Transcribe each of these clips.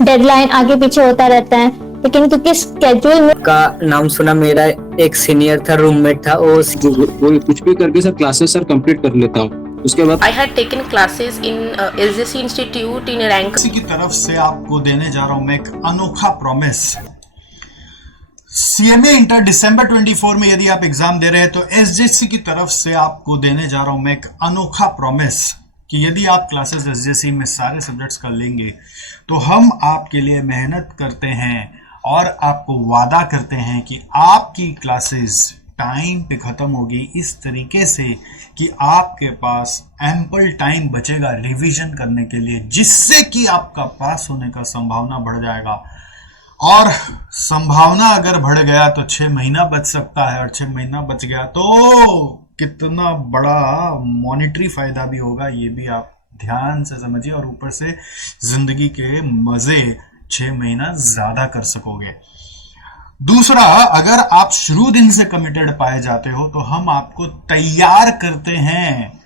Deadline आगे पीछे होता रहता है, लेकिन क्योंकि स्केड्यूल में का नाम सुना, मेरा एक सीनियर था, रूममेट था, वो कुछ भी करके सर क्लासेस सर कंप्लीट कर लेता हूँ। उसके बाद I had taken classes in SJC Institute in rank. किसी की तरफ से आपको देने जा रहा हूं मैं एक अनोखा प्रॉमिस। सीएमए इंटर दिसंबर 24 में यदि आप एग्जाम दे रहे हैं तो एसजेसी की तरफ से आपको देने जा रहा हूं मैं एक अनोखा प्रॉमिस कि यदि आप क्लासेस एसजेसी में सारे सब्जेक्ट्स कर लेंगे तो हम आपके लिए मेहनत करते हैं और आपको वादा करते हैं कि आपकी क्लासेस टाइम पे खत्म होगी इस तरीके से कि आपके पास एम्पल टाइम बचेगा रिवीजन करने के लिए, जिससे कि आपका पास होने का संभावना बढ़ जाएगा। और संभावना अगर बढ़ गया तो 6 महीना बच सकता है, और 6 महीना बच गया तो कितना बड़ा मॉनेटरी फायदा भी होगा, ये भी आप ध्यान से समझिए। और ऊपर से जिंदगी के मजे 6 महीना ज्यादा कर सकोगे। दूसरा, अगर आप शुरू दिन से कमिटेड पाए जाते हो तो हम आपको तैयार करते हैं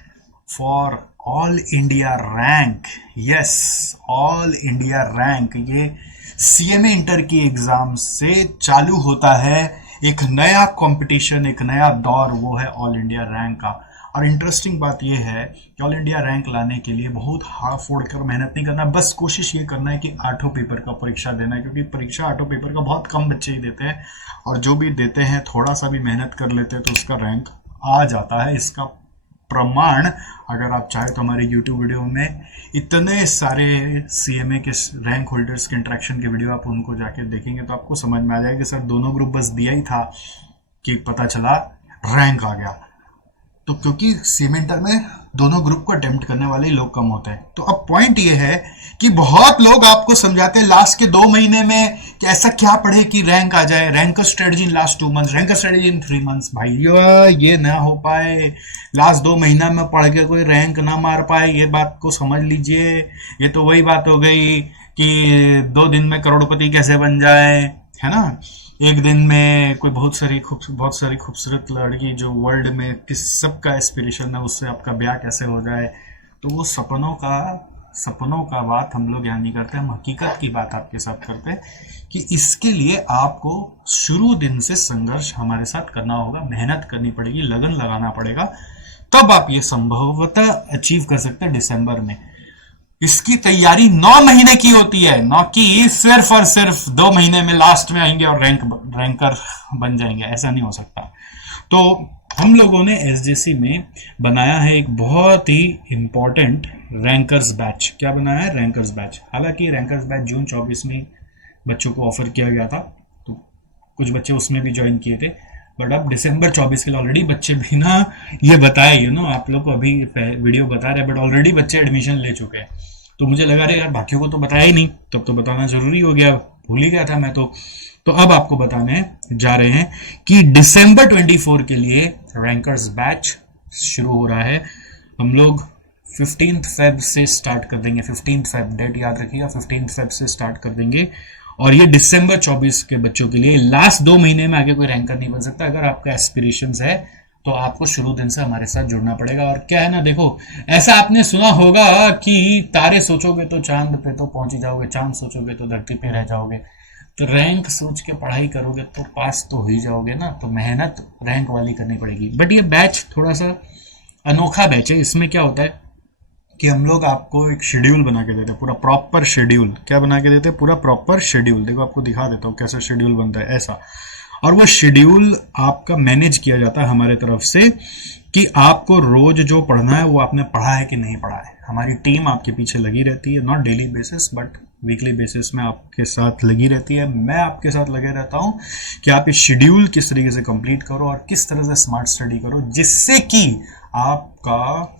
for all India rank. Yes, all India rank. ये सीएमए इंटर की एग्जाम से चालू होता है एक नया कंपटीशन, एक नया दौर, वो है ऑल इंडिया रैंक का। और इंटरेस्टिंग बात यह है कि ऑल इंडिया रैंक लाने के लिए बहुत हाथ फोड़ कर मेहनत नहीं करना, बस कोशिश ये करना है कि 8 पेपर का परीक्षा देना है, क्योंकि परीक्षा 8 पेपर का बहुत कम बच्चे ही देते हैं, और जो भी देते हैं थोड़ा सा भी मेहनत कर लेते हैं तो उसका रैंक आ जाता है। इसका प्रमाण अगर आप चाहे तो हमारे YouTube वीडियो में इतने सारे सीएमए के रैंक होल्डर्स के इंटरेक्शन के वीडियो आप उनको जाके देखेंगे तो आपको समझ में आ जाएगा कि सर दोनों ग्रुप बस दिया ही था कि पता चला रैंक आ गया। तो क्योंकि सीएमए इंटर में दोनों ग्रुप को अटेम्प्ट करने वाले लोग कम होते हैं। तो अब पॉइंट ये है कि बहुत लोग आपको समझाते हैं लास्ट के 2 महीने में कि ऐसा क्या पढ़े कि रैंक आ जाए, रैंक का strategy in last 2 months, rank का स्ट्रेटजी इन 3 मंथ्स। भाइयों, ये ना हो पाए, लास्ट 2 महीना में पढ़ के कोई रैंक ना मार पाए, ये बात को समझ लीजिए। ये तो वही बात हो गई कि 2 दिन में करोड़पति कैसे बन जाए, है ना। एक दिन में कोई बहुत सारी खूबसूरत लड़की जो वर्ल्ड में किस सबका एस्पिरेशन है, उससे आपका ब्याह कैसे हो जाए। तो वो सपनों का बात हम लोग यहाँ नहीं करते, हम हकीकत की बात आपके साथ करते हैं कि इसके लिए आपको शुरू दिन से संघर्ष हमारे साथ करना होगा, मेहनत करनी पड़ेगी, लगन लगाना पड़ेगा, तब आप ये संभवतः अचीव कर सकते हैं दिसंबर में। इसकी तैयारी 9 महीने की होती है, न कि सिर्फ और सिर्फ 2 महीने में लास्ट में आएंगे और रैंकर बन जाएंगे, ऐसा नहीं हो सकता। तो हम लोगों ने एसजेसी में बनाया है एक बहुत ही इंपॉर्टेंट रैंकर्स बैच। क्या बनाया है? Rankers batch. हालांकि रैंकर्स बैच जून 24 में बच्चों को ऑफर किया गया था, तो कुछ बच्चे उसमें भी ज्वाइन किए थे, बट अब दिसंबर 24 के लिए ऑलरेडी बच्चे बिना ये बताए, आप लोग को अभी वीडियो बता रहे हैं, बट ऑलरेडी बच्चे एडमिशन ले चुके हैं। तो मुझे लगा रहे यार बाकियों को तो बताया ही नहीं, तब तो बताना जरूरी हो गया, भूल ही गया था मैं तो अब आपको बताने जा रहे हैं कि दिसंबर 24 के लिए रैंकर्स बैच शुरू हो रहा है। हम लोग 15 फेब से स्टार्ट कर देंगे, 15 फेब डेट याद रखिएगा, 15 फेब से स्टार्ट कर देंगे। और ये दिसंबर 24 के बच्चों के लिए, लास्ट 2 महीने में आगे कोई रैंकर नहीं बन सकता। अगर आपका एस्पिरेशंस है तो आपको शुरू दिन से हमारे साथ जुड़ना पड़ेगा। और क्या है ना, देखो, ऐसा आपने सुना होगा कि तारे सोचोगे तो चांद पे तो पहुंच ही जाओगे, चांद सोचोगे तो धरती पे रह जाओगे। तो रैंक सोच के पढ़ाई करोगे तो पास तो हो ही जाओगे ना। तो मेहनत रैंक वाली करनी पड़ेगी। बट ये बैच थोड़ा सा अनोखा बैच है। इसमें क्या होता है कि हम लोग आपको एक शेड्यूल बना के देते हैं, पूरा प्रॉपर शेड्यूल। क्या बना के देते हैं? पूरा प्रॉपर शेड्यूल। देखो आपको दिखा देता हूँ कैसा शेड्यूल बनता है, ऐसा। और वो शेड्यूल आपका मैनेज किया जाता है हमारे तरफ से कि आपको रोज जो पढ़ना है वो आपने पढ़ा है कि नहीं पढ़ा है। हमारी टीम आपके पीछे लगी रहती है, not daily basis but weekly basis में आपके साथ लगी रहती है। मैं आपके साथ लगे रहता हूँ कि आप ये शेड्यूल किस तरीके से कंप्लीट करो और किस तरह से स्मार्ट स्टडी करो, जिससे कि आपका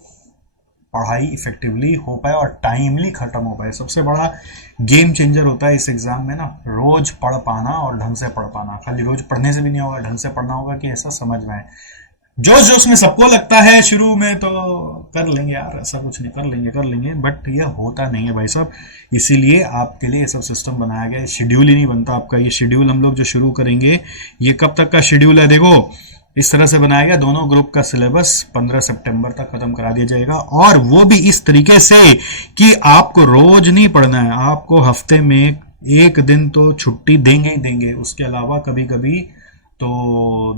पढ़ाई इफेक्टिवली हो पाए और टाइमली खत्म हो पाए। सबसे बड़ा गेम चेंजर होता है इस एग्जाम में ना, रोज पढ़ पाना और ढंग से पढ़ पाना। खाली रोज पढ़ने से भी नहीं होगा, ढंग से पढ़ना होगा कि ऐसा समझ में आए। जोश जोश में सबको लगता है शुरू में तो कर लेंगे यार, ऐसा कुछ नहीं, कर लेंगे, बट ये होता नहीं है भाई साहब। इसीलिए आपके लिए ये सब सिस्टम बनाया गया है। शेड्यूल ही नहीं बनता आपका। ये शेड्यूल हम लोग जो शुरू करेंगे, ये कब तक का शेड्यूल है? देखो, इस तरह से बनाया गया। दोनों ग्रुप का सिलेबस 15 सितंबर तक खत्म करा दिया जाएगा, और वो भी इस तरीके से कि आपको रोज नहीं पढ़ना है, आपको हफ्ते में एक दिन तो छुट्टी देंगे ही देंगे। उसके अलावा कभी कभी तो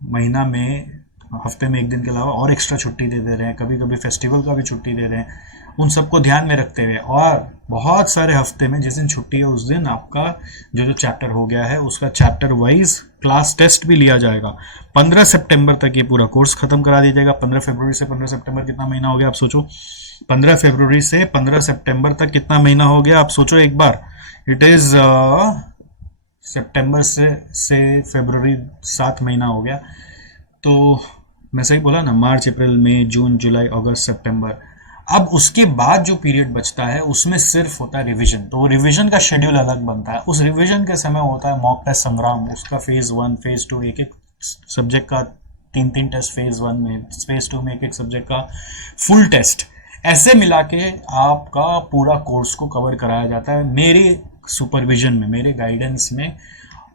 महीना में, हफ्ते में एक दिन के अलावा और एक्स्ट्रा छुट्टी दे रहे हैं, कभी कभी फेस्टिवल का भी छुट्टी दे रहे हैं। उन सबको ध्यान में रखते हुए, और बहुत सारे हफ्ते में जिस दिन छुट्टी है उस दिन आपका जो चैप्टर हो गया है उसका चैप्टर वाइज क्लास टेस्ट भी लिया जाएगा। 15 सितंबर तक ये पूरा कोर्स खत्म करा दिया जाएगा। 15 फरवरी से 15 सितंबर कितना महीना हो गया आप सोचो। 15 फरवरी से 15 सितंबर तक कितना महीना हो गया आप सोचो एक बार। इट इज सितंबर से फरवरी 7 महीना हो गया। तो मैं सही बोला ना, मार्च अप्रैल मई जून जुलाई अगस्त सितंबर। अब उसके बाद जो पीरियड बचता है उसमें सिर्फ होता है रिवीजन। तो वो रिवीजन का शेड्यूल अलग बनता है। उस रिवीजन के समय होता है मॉक टेस्ट संग्राम, उसका फेज 1 फेज 2, एक एक सब्जेक्ट का 3 टेस्ट फेज 1 में, फेज 2 में एक एक सब्जेक्ट का फुल टेस्ट। ऐसे मिला के आपका पूरा कोर्स को कवर कराया जाता है मेरे सुपरविजन में, मेरे गाइडेंस में।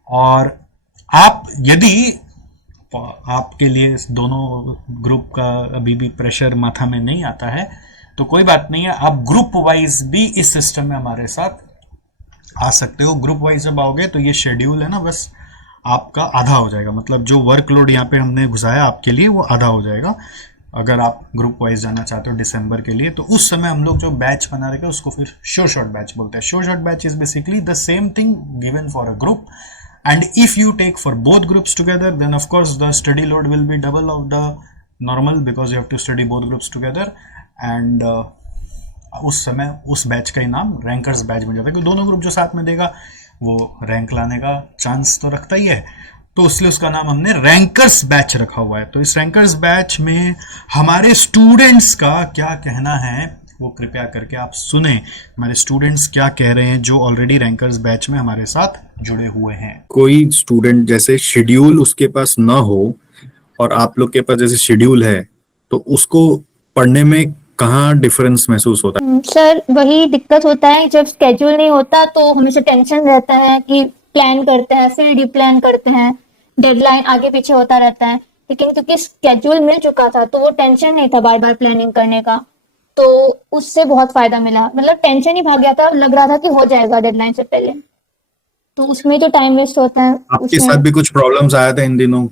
और आप यदि आपके लिए दोनों ग्रुप का अभी भी प्रेशर माथा में नहीं आता है तो कोई बात नहीं है, आप ग्रुप वाइज भी इस सिस्टम में हमारे साथ आ सकते हो। ग्रुप वाइज जब आओगे तो ये शेड्यूल है ना, बस आपका आधा हो जाएगा। मतलब जो वर्कलोड यहाँ पे हमने घुसाया आपके लिए वो आधा हो जाएगा अगर आप ग्रुप वाइज जाना चाहते हो दिसंबर के लिए। तो उस समय हम लोग जो बैच बना रहे हैं उसको फिर शो शॉर्ट बैच बोलते हैं। Show short batch is basically the same thing given for a group, and if you take for both groups together then of course the study load will be double of the normal because you have to study both groups together। and उस समय उस batch का ही नाम rankers batch बन जाता है, क्योंकि दोनों ग्रुप जो साथ में देगा वो रैंक लाने का चांस तो रखता ही है, तो इसलिए उसका नाम हमने रैंकर्स बैच रखा हुआ है। तो इस रैंकर्स बैच में हमारे स्टूडेंट्स का क्या कहना है वो कृपया करके आप सुने। हमारे स्टूडेंट्स क्या कह रहे हैं जो ऑलरेडी रैंकर्स बैच में हमारे साथ जुड़े हुए हैं। कोई स्टूडेंट जैसे शेड्यूल उसके पास ना हो और आप लोग के पास जैसे शेड्यूल है तो उसको पढ़ने में कहाँ डिफरेंस महसूस होता है? सर वही दिक्कत होता है, जब स्केड्यूल नहीं होता तो हमेशा टेंशन रहता है कि प्लान करते हैं फिर रीप्लान करते हैं, डेडलाइन आगे पीछे होता रहता है। लेकिन क्योंकि स्केड्यूल मिल चुका था तो वो टेंशन नहीं था बार बार प्लानिंग करने का, तो उससे बहुत फायदा मिला। मतलब टेंशन ही भाग गया था, लग रहा था कि हो जाएगा डेडलाइन से पहले, तो उसमें तो टाइम वेस्ट होता है। आपके साथ भी कुछ प्रॉब्लम्स आया था इन दिनों?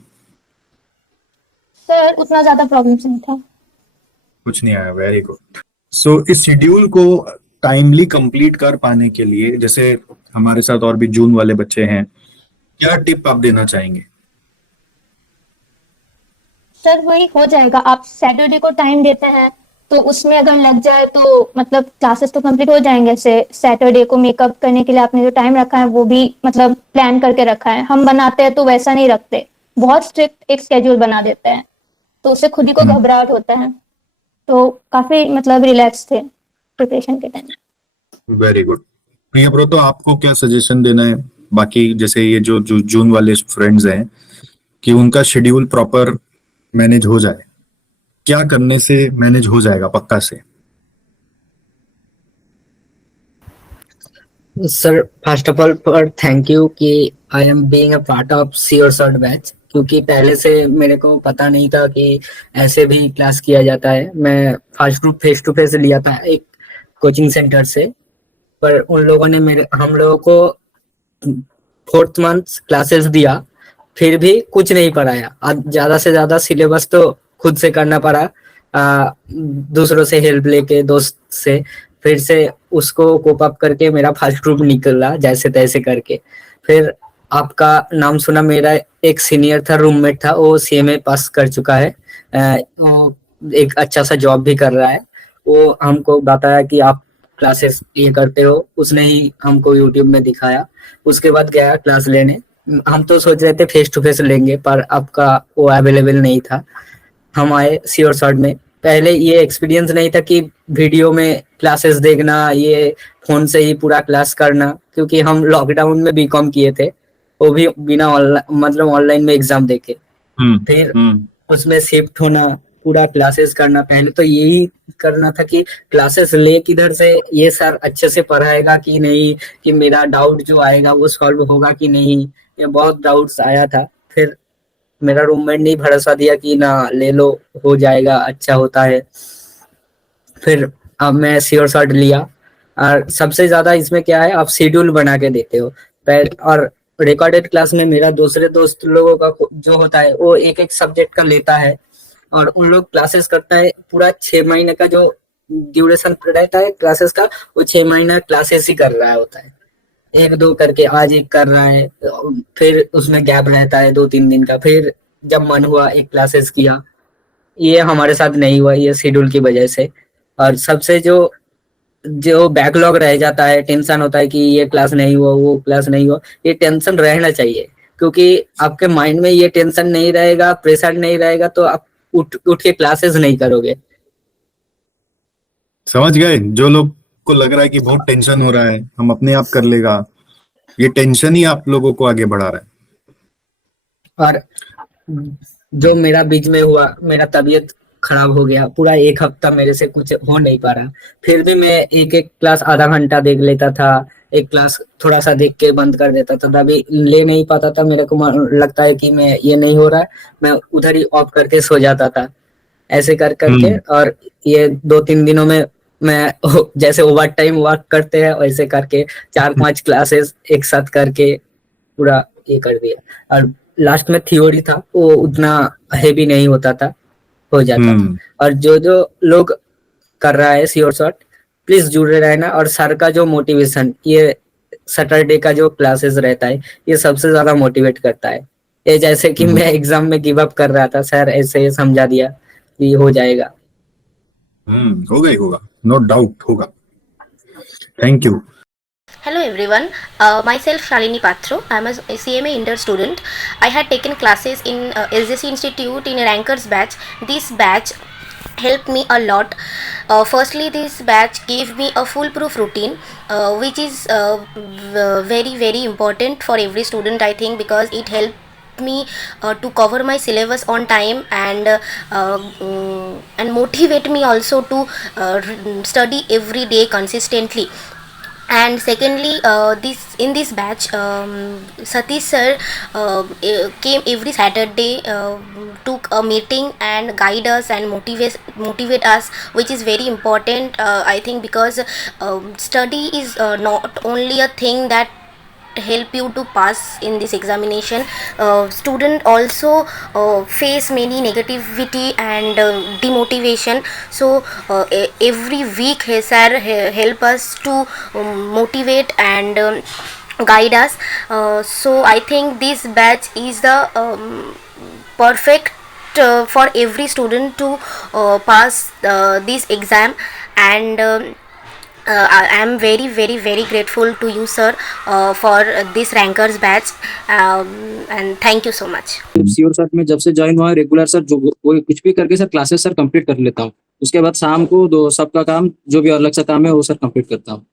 सर उतना ज्यादा प्रॉब्लम्स नहीं था। कुछ नहीं आया, वेरी गुड। सो इस शेड्यूल को टाइमली कंप्लीट कर पाने के लिए, जैसे हमारे साथ और भी जून वाले बच्चे हैं, क्या टिप आप देना चाहेंगे? सर वही हो जाएगा, आप सैटरडे को टाइम देते हैं तो उसमें अगर लग जाए तो मतलब क्लासेस तो कंप्लीट हो जाएंगे। से सैटरडे को मेकअप करने के लिए आपने जो टाइम रखा है वो भी मतलब प्लान करके रखा है। हम बनाते हैं तो वैसा नहीं रखते, बहुत स्ट्रिक्ट एक स्केड्यूल बना देते हैं, तो उससे खुद ही को घबराहट होता है। तो काफी मतलब रिलैक्स थे प्रिपरेशन के time. Very good. Priya bro, तो आपको क्या सजेशन देना है बाकी जैसे ये जो जून वाले फ्रेंड्स हैं कि उनका शेड्यूल प्रॉपर मैनेज हो जाए, क्या करने से मैनेज हो जाएगा पक्का से? Sir first of all for thank you कि I am being a part of sure shot batch, क्योंकि पहले से मेरे को पता नहीं था कि ऐसे भी क्लास किया जाता है। मैं first group face to face लिया था एक कोचिंग सेंटर से, पर उन लोगों ने हम लोगों को 4th मंथ क्लासेस दिया, फिर भी कुछ नहीं पढ़ाया। ज्यादा से ज्यादा सिलेबस तो खुद से करना पड़ा, दूसरों से हेल्प लेके, दोस्त से, फिर से उसको कोप अप करके मेरा फर्स्ट ग्रुप निकला जैसे तैसे करके। फिर आपका नाम सुना, मेरा एक सीनियर था, रूममेट था, वो CMA पास कर चुका है, वो एक अच्छा सा जॉब भी कर रहा है। वो हमको बताया कि आप क्लासेस ये करते हो, उसने ही हमको यूट्यूब में दिखाया। उसके बाद गया क्लास लेने। हम तो सोच रहे थे फेस टू फेस लेंगे, पर आपका वो अवेलेबल नहीं था। हम आए श्योर शॉर्ट में। पहले ये एक्सपीरियंस नहीं था कि वीडियो में क्लासेस देखना, ये फोन से ही पूरा क्लास करना, क्योंकि हम लॉकडाउन में बीकॉम किए थे, वो भी बिना मतलब ऑनलाइन में एग्जाम देके। फिर उसमें शिफ्ट होना, पूरा क्लासेस करना। पहले तो यही करना था कि क्लासेस ले किधर से, ये सर अच्छे से पढ़ाएगा कि नहीं, कि मेरा डाउट जो आएगा वो सॉल्व होगा कि नहीं, ये बहुत डाउट्स आया था। फिर मेरा रूममेट ने भरोसा दिया कि ना ले लो, हो जाएगा, अच्छा होता है। फिर अब मैं श्योर शॉट लिया। और सबसे ज्यादा इसमें क्या है, आप शेड्यूल बना के देते हो। और रिकॉर्डेड क्लास में मेरा दूसरे दोस्त लोगों का जो होता है वो एक एक सब्जेक्ट का लेता है, और उन लोग क्लासेस करता है। पूरा 6 महीने का जो ड्यूरेशन रहता है क्लासेस का, वो 6 महीना क्लासेस ही कर रहा होता है, एक दो करके आज एक कर रहा है, फिर उसमें गैप रहता है 2-3 दिन का, फिर जब मन हुआ एक क्लासेस किया। ये हमारे साथ नहीं हुआ, ये शेड्यूल की वजह से। और सबसे जो जो बैकलॉग रह जाता है, टेंशन होता है कि ये क्लास नहीं हुआ, वो क्लास नहीं हुआ, ये टेंशन रहना चाहिए। क्योंकि आपके माइंड में ये टेंशन नहीं रहेगा, प्रेशर नहीं रहेगा, तो आप उठ उठ के क्लासेस नहीं करोगे। समझ गए? जो लोग को लग रहा है कि बहुत टेंशन हो रहा है, हम अपने आप कर लेगा, ये टेंशन ही आप लोगों को आगे बढ़ा रहा है। और जो मेरा बीच में हुआ, मेरा तबीयत खराब हो गया, पूरा 1 हफ्ता मेरे से कुछ हो नहीं पा रहा। फिर भी मैं एक एक क्लास आधा घंटा देख लेता था, एक क्लास थोड़ा सा देख के बंद कर देता था, तभी ले नहीं पाता था। मेरे को लगता है कि मैं ये नहीं हो रहा है, मैं उधर ही ऑफ करके सो जाता था, ऐसे कर करके। और ये 2-3 दिनों में मैं जैसे ओवर टाइम वर्क करते हैं वैसे करके 4-5 क्लासेस एक साथ करके पूरा ये कर दिया। और लास्ट में थ्योरी था, वो उतना हेवी नहीं होता था, हो जाता था। और जो जो लोग कर रहा है श्योर शॉट, प्लीज जुड़े रहना। और सर का जो मोटिवेशन, ये सैटरडे का जो क्लासेस रहता है, ये सबसे ज्यादा मोटिवेट करता है। ये जैसे कि मैं एग्जाम में गिव अप कर रहा था, सर ऐसे समझा दिया कि हो जाएगा। होगा ही होगा, नो डाउट होगा। Thank you. Hello everyone, myself Shalini Patro. I am a CMA Inter student. I had taken classes in SJC Institute in a Rankers batch. This batch helped me a lot. Firstly, this batch gave me a foolproof routine, which is very important for every student, I think, because it helped me to cover my syllabus on time, and motivate me also to study every day consistently. And secondly, in this batch, Satish sir came every Saturday, took a meeting and guide us and motivate us, which is very important, I think, because study is not only a thing that help you to pass in this examination. Student also face many negativity and demotivation. So every week sir help us to motivate and guide us. So I think this batch is the perfect for every student to pass this exam. And I am very grateful to you sir for this rankers batch, and thank you so much. सीओर sir में जब से join हुआ regular sir, जो कोई कुछ भी करके सर क्लासेस सर कंप्लीट कर लेता हूँ। उसके बाद शाम को दो सबका काम जो भी अलग सा काम है वो सर कंप्लीट करता हूँ।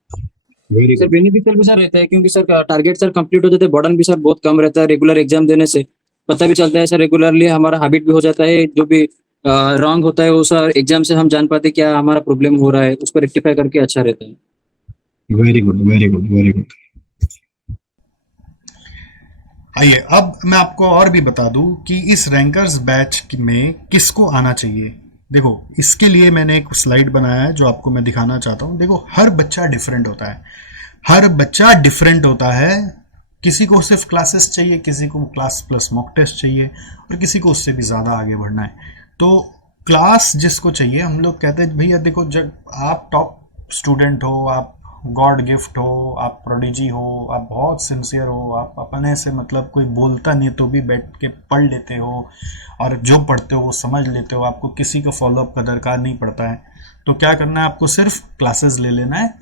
सर बेनिफिशियल भी सर रहता है, क्योंकि सर टारगेट सर कंप्लीट हो जाते हैं, बर्डन भी सर बहुत कम रहता है। रेगुलर एग्जाम देने से पता भी चलता है सर, रेगुलरली हमारा हैबिट भी हो जाता है। जो भी रॉन्ग होता है वो सर एग्जाम से हम जान पाते क्या हमारा प्रॉब्लम हो रहा है, उसको रेक्टिफाई करके अच्छा रहता है। Very good, very good, very good. आइए अब मैं आपको और भी बता दूं कि इस रैंकर्स बैच में किसको आना चाहिए। देखो, इसके लिए मैंने एक स्लाइड बनाया है जो आपको मैं दिखाना चाहता हूं। देखो, हर बच्चा डिफरेंट होता है, हर बच्चा डिफरेंट होता है। किसी को सिर्फ क्लासेस चाहिए, किसी को क्लास प्लस मॉक टेस्ट चाहिए, और किसी को उससे भी ज़्यादा आगे बढ़ना है। तो क्लास जिसको चाहिए, हम लोग कहते हैं भैया देखो, जब आप टॉप स्टूडेंट हो, आप गॉड गिफ्ट हो, आप प्रोडिजी हो, आप बहुत सिंसियर हो, आप अपने से मतलब कोई बोलता नहीं तो भी बैठ के पढ़ लेते हो, और जो पढ़ते हो वो समझ लेते हो, आपको किसी का फॉलोअप का दरकार नहीं पड़ता है, तो क्या करना है, आपको सिर्फ क्लासेस ले लेना है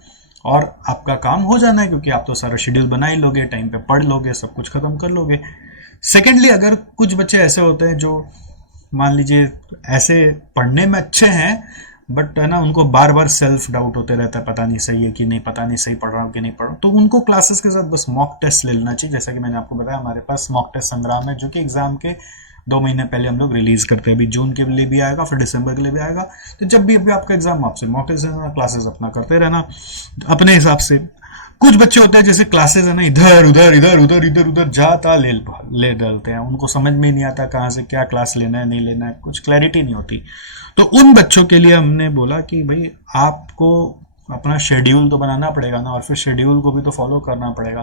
और आपका काम हो जाना है, क्योंकि आप तो सारा शेड्यूल बना ही लोगे, टाइम पे पढ़ लोगे, सब कुछ खत्म कर लोगे। सेकेंडली, अगर कुछ बच्चे ऐसे होते हैं जो मान लीजिए ऐसे पढ़ने में अच्छे हैं, बट है ना, उनको बार बार सेल्फ डाउट होते रहता है, पता नहीं सही है कि नहीं, पता नहीं सही पढ़ रहा हूँ कि नहीं पढ़ रहा हूँ, तो उनको क्लासेस के साथ बस मॉक टेस्ट ले लेना चाहिए। जैसा कि मैंने आपको बताया, हमारे पास मॉक टेस्ट संग्राम है, जो कि एग्जाम के 2 महीने पहले हम लोग रिलीज करते हैं। अभी जून के लिए भी आएगा, फिर दिसंबर के लिए भी आएगा। तो जब भी अभी आपका एग्जाम, आपसे मॉक टेस्ट क्लासेस अपना करते रहना अपने हिसाब से। कुछ बच्चे होते हैं जैसे क्लासेस है ना, इधर उधर इधर उधर इधर उधर जाता ले डालते हैं, उनको समझ में ही नहीं आता कहाँ से क्या क्लास लेना है नहीं लेना है, कुछ क्लैरिटी नहीं होती। तो उन बच्चों के लिए हमने बोला कि भाई आपको अपना शेड्यूल तो बनाना पड़ेगा ना, और फिर शेड्यूल को भी तो फॉलो करना पड़ेगा।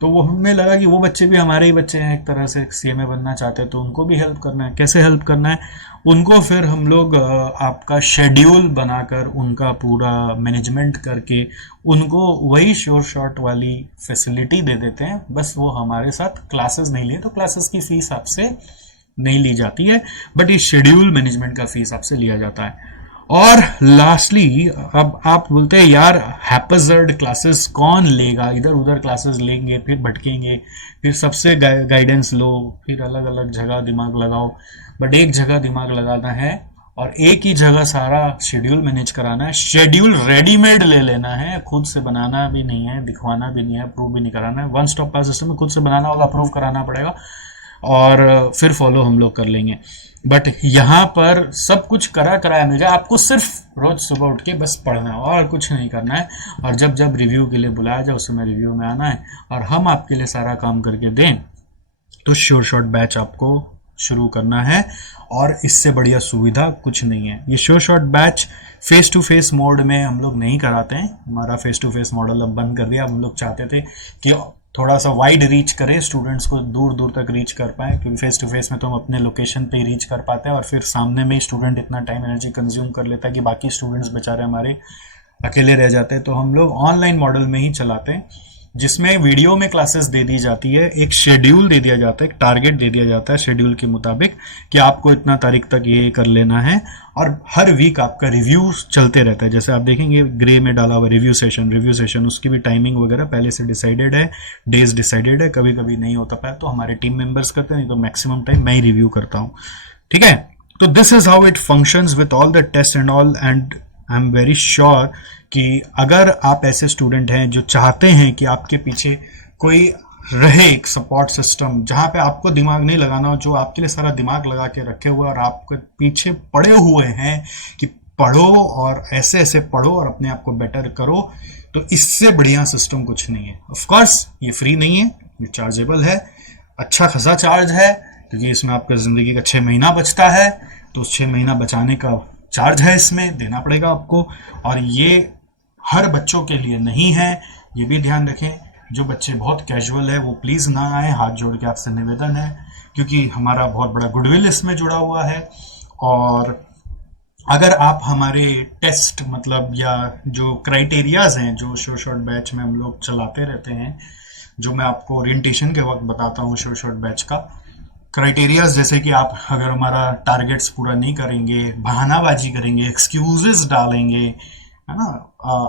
तो वो हमें लगा कि वो बच्चे भी हमारे ही बच्चे हैं, एक तरह से सीएमए बनना चाहते हैं, तो उनको भी हेल्प करना है। कैसे हेल्प करना है उनको? फिर हम लोग आपका शेड्यूल बनाकर उनका पूरा मैनेजमेंट करके उनको वही श्योर शॉट वाली फैसिलिटी दे देते हैं। बस वो हमारे साथ क्लासेस नहीं लिए तो क्लासेस की फीस आपसे नहीं ली जाती है, बट ये शेड्यूल मैनेजमेंट का फीस आपसे लिया जाता है। और लास्टली अब आप बोलते हैं यार हैप्पीजर्ड क्लासेस कौन लेगा, इधर उधर क्लासेस लेंगे फिर भटकेंगे, फिर सबसे गाइडेंस लो, फिर अलग अलग जगह दिमाग लगाओ। बट एक जगह दिमाग लगाना है और एक ही जगह सारा शेड्यूल मैनेज कराना है। शेड्यूल रेडीमेड ले लेना है, खुद से बनाना भी नहीं है, दिखवाना भी नहीं है, अप्रूव भी नहीं कराना है। वन स्टॉप क्लास सिस्टम में खुद से बनाना होगा, अप्रूव कराना पड़ेगा और फिर फॉलो हम लोग कर लेंगे। बट यहाँ पर सब कुछ कराया मिलेगा, आपको सिर्फ रोज सुबह उठ के बस पढ़ना है और कुछ नहीं करना है। और जब जब रिव्यू के लिए बुलाया जाए उस समय रिव्यू में आना है और हम आपके लिए सारा काम करके दें तो श्योर शॉट बैच आपको शुरू करना है। और इससे बढ़िया सुविधा कुछ नहीं है। ये sure shot batch face to face mode में हम लोग नहीं कराते हैं, हमारा फेस टू फेस मॉडल अब बंद कर दिया। हम लोग चाहते थे कि थोड़ा सा वाइड रीच करें, स्टूडेंट्स को दूर दूर तक रीच कर पाए, क्योंकि फेस टू फेस में तो हम अपने लोकेशन पे ही रीच कर पाते हैं और फिर सामने में ही स्टूडेंट इतना टाइम एनर्जी कंज्यूम कर लेता है कि बाकी स्टूडेंट्स बेचारे हमारे अकेले रह जाते हैं। तो हम लोग ऑनलाइन मॉडल में ही चलाते हैं, जिसमें वीडियो में क्लासेस दे दी जाती है, एक शेड्यूल दे दिया जाता है, एक टारगेट दे दिया जाता है शेड्यूल के मुताबिक कि आपको इतना तारीख तक ये कर लेना है। और हर वीक आपका रिव्यू चलते रहता है। जैसे आप देखेंगे ग्रे में डाला हुआ रिव्यू सेशन, उसकी भी टाइमिंग वगैरह पहले से डिसाइडेड है, डेज डिसाइडेड है। कभी कभी नहीं होता पाया तो हमारे टीम मेंबर्स करते हैं, नहीं तो मैक्सिमम टाइम मैं ही रिव्यू करता हूँ। ठीक है, तो this is how it functions with all the test and all. And I am very sure कि अगर आप ऐसे स्टूडेंट हैं जो चाहते हैं कि आपके पीछे कोई रहे, एक सपोर्ट सिस्टम जहां पे आपको दिमाग नहीं लगाना हो, जो आपके लिए सारा दिमाग लगा के रखे हुए और आपके पीछे पड़े हुए हैं कि पढ़ो और ऐसे ऐसे पढ़ो और अपने आप को बेटर करो, तो इससे बढ़िया सिस्टम कुछ नहीं है। ऑफ कोर्स ये फ्री नहीं है, ये चार्जेबल है, अच्छा खासा चार्ज है, क्योंकि इसमें आपका जिंदगी का 6 महीना बचता है। तो 6 महीना बचाने का चार्ज है, इसमें देना पड़ेगा आपको। और ये हर बच्चों के लिए नहीं है, ये भी ध्यान रखें। जो बच्चे बहुत कैजुअल है वो प्लीज़ ना आए, हाथ जोड़ के आपसे निवेदन है, क्योंकि हमारा बहुत बड़ा गुडविल इसमें जुड़ा हुआ है। और अगर आप हमारे टेस्ट मतलब या जो क्राइटेरियाज हैं जो श्योर शॉट बैच में हम लोग चलाते रहते हैं, जो मैं आपको ओरिएंटेशन के वक्त बताता हूँ श्योर शॉट बैच का क्राइटेरियाज, जैसे कि आप अगर हमारा टारगेट्स पूरा नहीं करेंगे, बहानाबाजी करेंगे, एक्सक्यूजेस डालेंगे, है ना,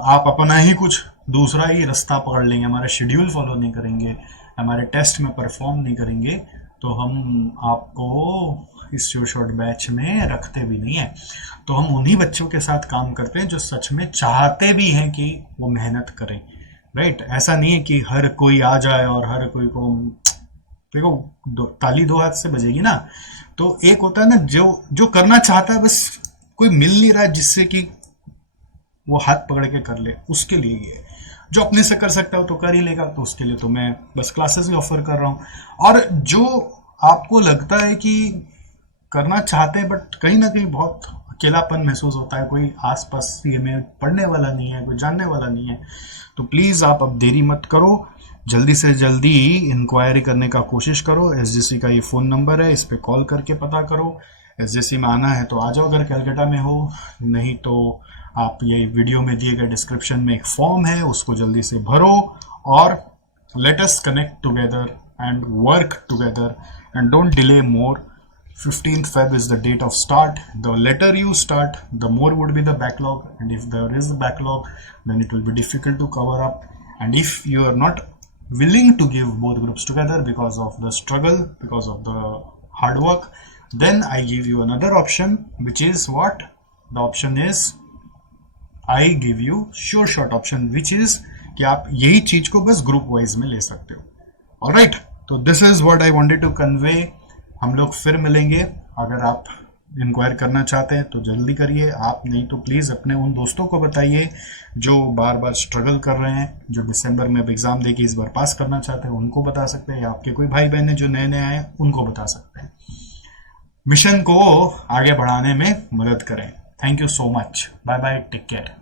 आप अपना ही कुछ दूसरा ही रास्ता पकड़ लेंगे, हमारा शेड्यूल फॉलो नहीं करेंगे, हमारे टेस्ट में परफॉर्म नहीं करेंगे, तो हम आपको इस श्योर शॉट बैच में रखते भी नहीं है। तो हम उन्हीं बच्चों के साथ काम करते हैं जो सच में चाहते भी हैं कि वो मेहनत करें, राइट। ऐसा नहीं है कि हर कोई आ जाए और हर कोई को, देखो ताली दो हाथ से बजेगी ना। तो एक होता है ना जो करना चाहता है, बस कोई मिल नहीं रहा है जिससे कि वो हाथ पकड़ के कर ले, उसके लिए ये जो अपने से कर सकता हो तो कर ही लेगा। तो उसके लिए तो मैं बस क्लासेस ही ऑफर कर रहा हूँ। और जो आपको लगता है कि करना चाहते हैं बट कहीं ना कहीं बहुत अकेलापन महसूस होता है, कोई आसपास ये में पढ़ने वाला नहीं है, कोई जानने वाला नहीं है, तो प्लीज़ आप अब देरी मत करो, जल्दी से जल्दी इंक्वायरी करने का कोशिश करो। एसजीसी का ये फ़ोन नंबर है, इस पर कॉल करके पता करो। एसजीसी में आना है तो आ जाओ अगर कलकत्ता में हो, नहीं तो आप ये वीडियो में दिए गए डिस्क्रिप्शन में एक फॉर्म है, उसको जल्दी से भरो और let us connect together and work together and don't delay more. 15th Feb is the date of start. The later you start, the more would be the backlog, and if there is a backlog, then it will be difficult to cover up. And if you are not willing to give both groups together because of the struggle, because of the hard work, then I give you another option, which is what? The option is I give you sure shot option, which is कि आप यही चीज को बस group wise में ले सकते हो। ऑलराइट, तो this is what I wanted to convey. हम लोग फिर मिलेंगे। अगर आप इंक्वायर करना चाहते हैं तो जल्दी करिए आप, नहीं तो प्लीज़ अपने उन दोस्तों को बताइए जो बार बार स्ट्रगल कर रहे हैं, जो दिसंबर में अब एग्ज़ाम देके इस बार पास करना चाहते हैं, उनको बता सकते हैं, या आपके कोई भाई बहन है जो नए नए आए हैं उनको बता सकते हैं। मिशन को आगे बढ़ाने में मदद करें। Thank you so much, bye bye, take care.